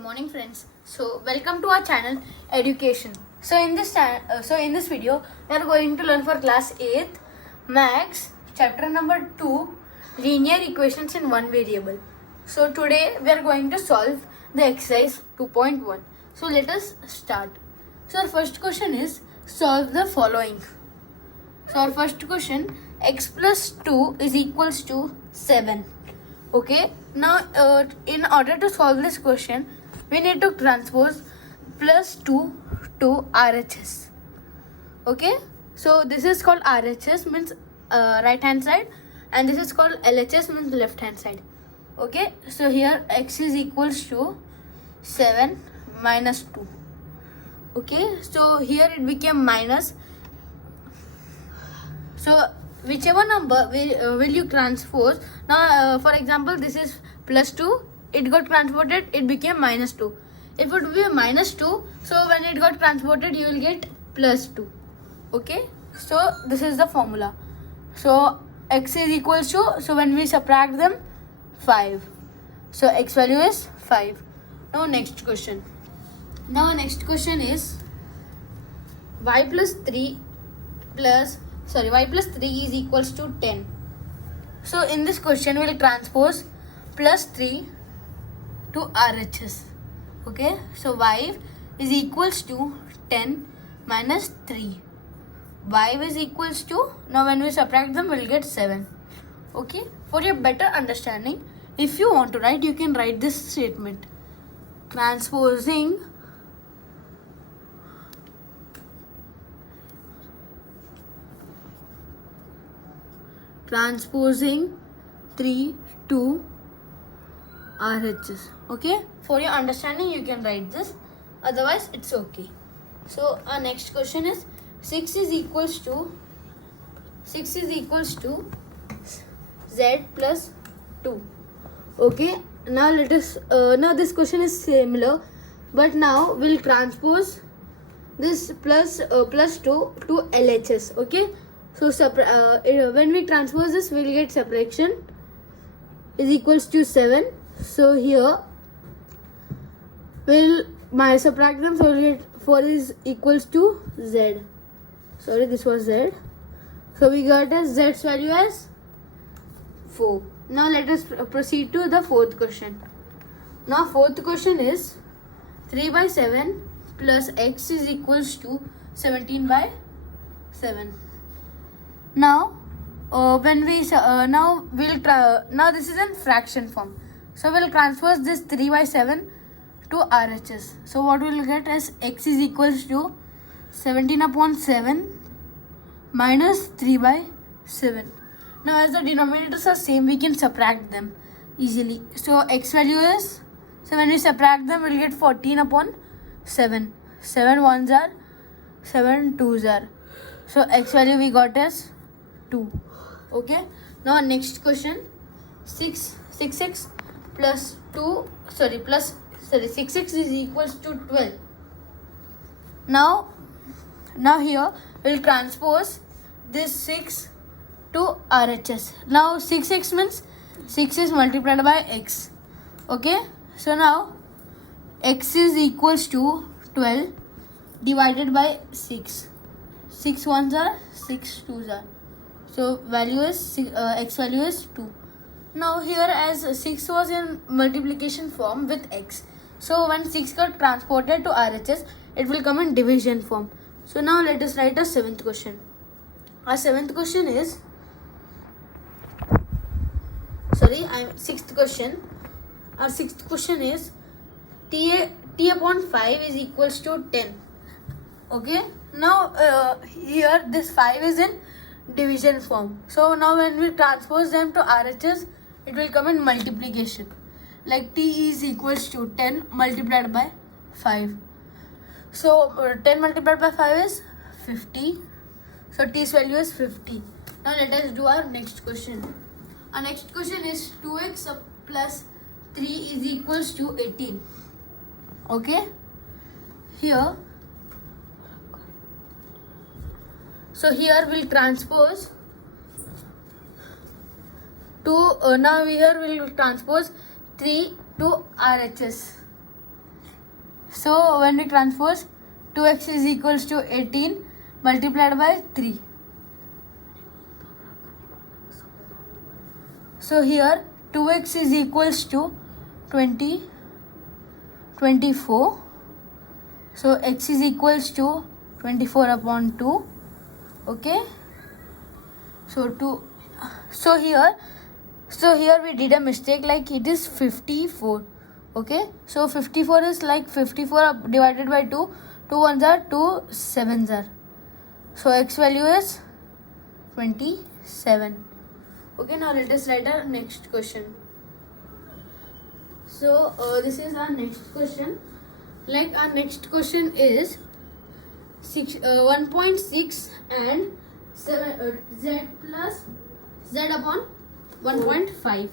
morning, friends. So welcome to our channel Education. So in this video we are going to learn for class 8th Maths chapter number 2 linear equations in one variable. So today we are going to solve the exercise 2.1. So let us start. So our first question is solve the following. So our first question, x plus 2 is equals to 7. Okay, now in order to solve this question, we need to transpose plus 2 to RHS. Okay, so this is called RHS, means right hand side, and this is called LHS, means left hand side. Okay, so here x is equals to 7 minus 2. Okay, so here it became minus. So whichever number will you transpose. Now for example, this is plus 2, it got transported, it became minus 2. If it would be minus 2, so when it got transported you will get plus 2. Okay, so this is the formula. So x is equals to, so when we subtract them, 5. So x value is 5. Now next question. Now next question is y plus 3 is equals to 10. So in this question we will transpose plus 3 to RHS. Okay, so y is equals to 10 minus 3. Y is equals to, now when we subtract them we will get 7. Okay, for your better understanding, if you want to write, you can write this statement: transposing transposing 3 to RHS. Okay, for your understanding you can write this, otherwise it's okay. So our next question is 6 is equals to z plus 2. Okay, now let us now this question is similar, but now we'll transpose this plus 2 to LHS. Okay, so when we transpose this, we'll get subtraction is equals to 7. So here we'll subtract them, so we'll get 4 is equals to z. Sorry, this was z. So we got as z's value as 4. Now let us proceed to the fourth question. Now fourth question is 3 by 7 plus x is equals to 17 by 7. Now when we now this is in fraction form, so we'll transpose this 3 by 7 to RHS. So what we'll get is x is equals to 17 upon 7 minus 3 by 7. Now as the denominators are same, we can subtract them easily. So x value is, so when we subtract them we'll get 14 upon 7. 7 ones are, 7 twos are. So x value we got as 2. Okay, now next question, 6x plus 6x is equals to 12. Now here we'll transpose this 6 to RHS. Now 6x means 6 is multiplied by x. Okay, so now x is equals to 12 divided by 6. 6 ones are, 6 twos are. So value is x value is 2. Now here as 6 was in multiplication form with x, so when 6 got transported to RHS, it will come in division form. So now let us write our seventh question. Our seventh question is, sixth question. Our sixth question is t upon 5 is equals to 10. Okay, now here this 5 is in division form. So now when we transpose them to RHS, it will come in multiplication. Like t is equals to 10 multiplied by 5. So 10 multiplied by 5 is 50. So t's value is 50. Now let us do our next question. Our next question is 2x plus 3 is equals to 18. Okay, here, so here we'll transpose to now here we'll transpose 3 to RHS. So when we transpose, 2x is equals to 18 multiplied by 3. So here 2x is equals to 24. So x is equals to 24 upon 2. Okay. So here we did a mistake, like it is 54. Okay. So 54 is like 54 divided by 2. 2 ones are 2 sevens are. So x value is 27. Okay, now let us write our next question. So this is our next question. Like our next question is 1.6 and 7 z plus z upon 1.5.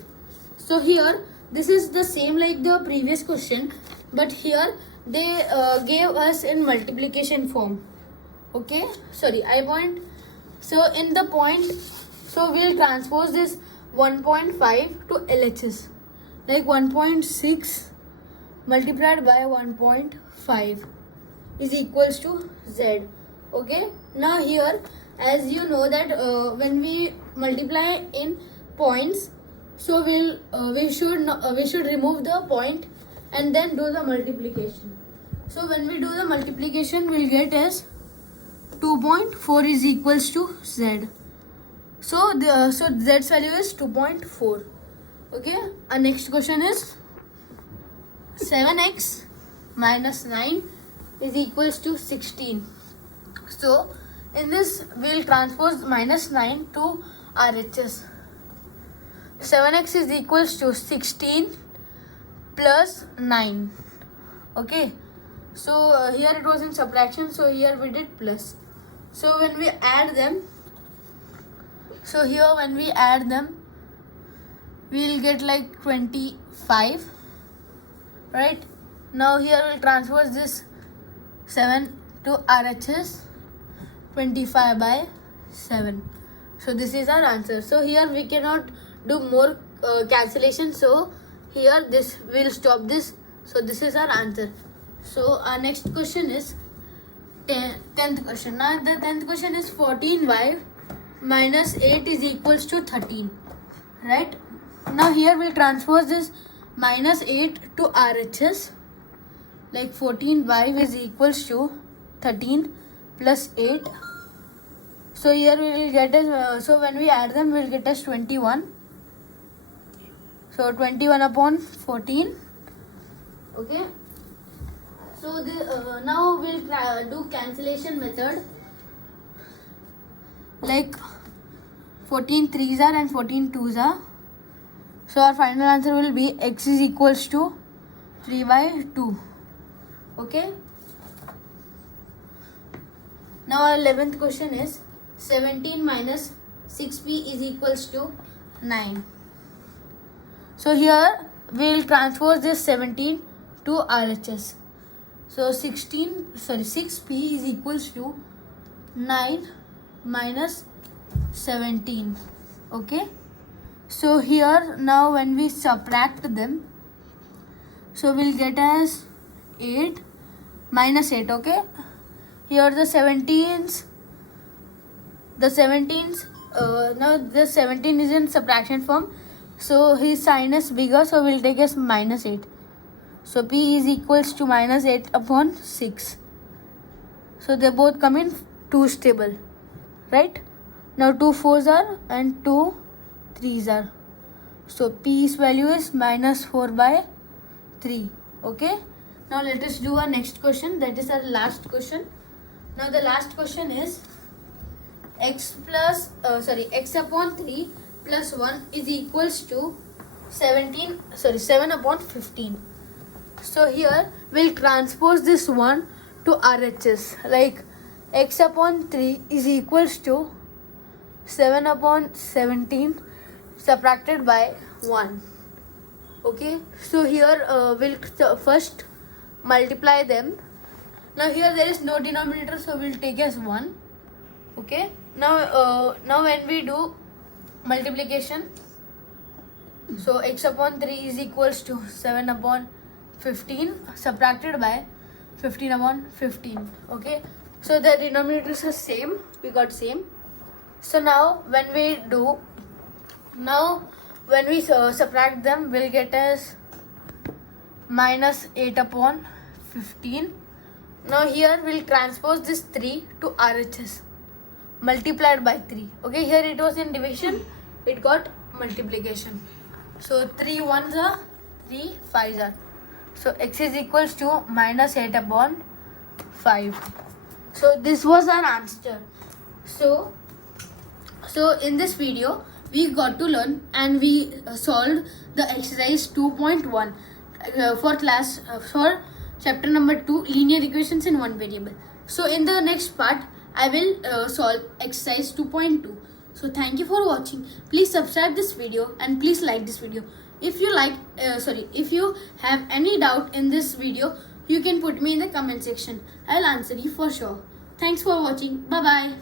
So here this is the same like the previous question, but here they gave us in multiplication form. Okay, sorry, I point. So in the point, so we'll transpose this 1.5 to LHS, like 1.6 multiplied by 1.5 is equals to z. Okay, now here, as you know that when we multiply in points, so we should remove the point and then do the multiplication. So when we do the multiplication, we'll get as 2.4 is equals to z. So z's value is 2.4. Okay, our next question is 7x minus 9 is equals to 16. So in this we'll transpose minus 9 to RHS. 7x is equals to 16 plus 9. Okay, so here it was in subtraction, so here we did plus. So when we add them, so here when we add them, we'll get like 25. Right, now here we'll transpose this 7 to RHS, 25 by 7. So this is our answer. So here we cannot do more cancellation, so here this will stop this. So this is our answer. So our next question is 10th question. Now the 10th question is 14y minus 8 is equals to 13. Right, now here we'll transpose this minus 8 to RHS, like 14y is equals to 13 plus 8. So here we will get as so when we add them, we will get as 21. So 21 upon 14. Okay, so now we'll do cancellation method, like 14 3s are and 14 2s are. So our final answer will be x is equals to 3 by 2. Okay. Now our 11th question is 17 minus 6p is equals to 9. So here we will transpose this 17 to RHS. So 6p is equals to 9 minus 17. Okay. So here now when we subtract them, so we'll get as 8 minus 8. Okay, here the 17s, now the 17 is in subtraction form, so his sign is bigger, so we'll take as minus 8. So p is equals to minus 8 upon 6. So they both come in 2 stable. Right, now 2 4s are and 2 3s are. So p's value is minus 4 by 3. Okay, now let us do our next question, that is our last question. Now the last question is x upon 3 plus 1 is equals to 7 upon 15. So here we'll transpose this one to RHS, like x upon 3 is equals to 7 upon 17 subtracted by 1. Okay, so here we'll first multiply them. Now here there is no denominator, so we'll take as 1. Okay, now when we do multiplication, so x upon 3 is equals to 7 upon 15 subtracted by 15 upon 15. Okay, so the denominators are same. We got same. So now when we subtract them, we'll get as minus 8 upon 15. Now here we'll transpose this 3 to RHS, multiplied by 3. Okay, here it was in division, it got multiplication. So 3 ones are 3 5s are. So x is equals to minus 8 upon 5. So this was our answer. So in this video we got to learn and we solved the exercise 2.1 for chapter number 2, linear equations in one variable. So in the next part I will solve exercise 2.2. So thank you for watching. Please subscribe this video and please like this video. If you have any doubt in this video, you can put me in the comment section. I'll answer you for sure. Thanks for watching. Bye bye.